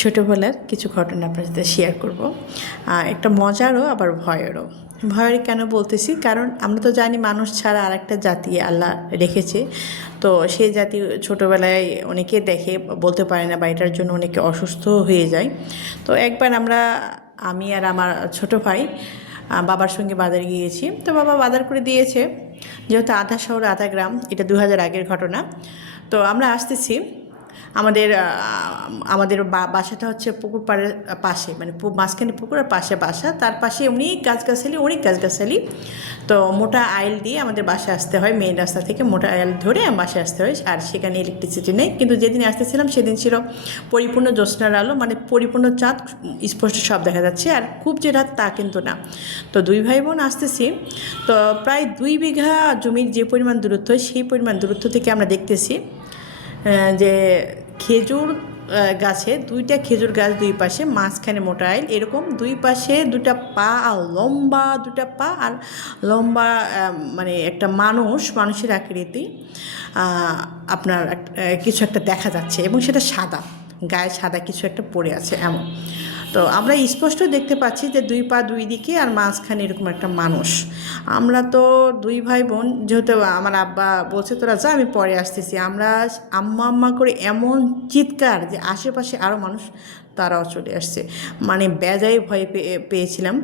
ছোটোবেলার কিছু ঘটনা আপনার সাথে শেয়ার করব। একটা মজারও আবার ভয়েরও। ভয়ের কেন বলতেছি, কারণ আমরা তো জানি মানুষ ছাড়া আরেকটা জাতি আল্লাহ রেখেছে। তো সেই জাতি ছোটোবেলায় অনেকে দেখে বলতে পারে না বা এটার জন্য অনেকে অসুস্থ হয়ে যায়। তো একবার আমি আর আমার ছোটো ভাই বাবার সঙ্গে বাজারে গিয়েছি। তো বাবা বাজার করে দিয়েছে, যেহেতু আধা শহর আধা গ্রাম, এটা 2000 আগের ঘটনা। তো আমরা আসতেছি, আমাদের আমাদের বাসাটা হচ্ছে পুকুর পাড়ের পাশে, মানে মাঝখানে পুকুরের পাশে বাসা, তার পাশে অনেক গাছগাছালি। তো মোটা আইল দিয়ে আমাদের বাসায় আসতে হয়, মেইন রাস্তা থেকে মোটা আইল ধরে বাসায় আসতে হয়। আর সেখানে ইলেকট্রিসিটি নেই, কিন্তু যেদিন আসতেছিলাম সেদিন ছিল পরিপূর্ণ জ্যোৎস্নার আলো, মানে পরিপূর্ণ চাঁদ, স্পষ্ট সব দেখা যাচ্ছে। আর খুব যে রাত তা কিন্তু না। তো দুই ভাই বোন আসতেছি, তো প্রায় 2 বিঘা জমির যে পরিমাণ দূরত্ব, সেই পরিমাণ দূরত্ব থেকে আমরা দেখতেছি যে খেজুর গাছে 2টা খেজুর গাছ, 2 পাশে, মাঝখানে মোটা আইল, এরকম 2 পাশে 2টা পা, আর লম্বা 2টা পা, আর লম্বা মানে একটা মানুষের আকৃতি আপনার কিছু একটা দেখা যাচ্ছে, এবং সেটা সাদা, গায়ে সাদা কিছু একটা পড়ে আছে এমন। তো আমরা স্পষ্ট দেখতে পাচ্ছি যে 2 পা 2 দিকে, আর মাঝখানে এরকম একটা মানুষ। আমরা তো 2 ভাই বোন, যেহেতু আমার আব্বা বলছে তোরা যা, আমি পরে আসতেছি, আমরা আম্মা আম্মা করে এমন চিৎকার যে আশেপাশে আরও মানুষ, তারাও চলে আসছে। মানে বেজায় ভয় পেয়েছিলাম।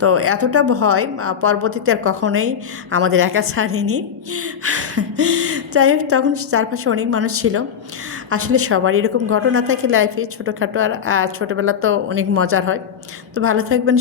তো এতটা ভয় পরবর্তীতে আর কখনোই আমাদের একা ছাড়েনি। যাই হোক, তখন চারপাশে অনেক মানুষ ছিল। আসলে সবারই এরকম ঘটনা থাকে লাইফে, ছোটোখাটো, আর ছোটোবেলা তো অনেক মজার হয়। তো ভালো থাকবেন।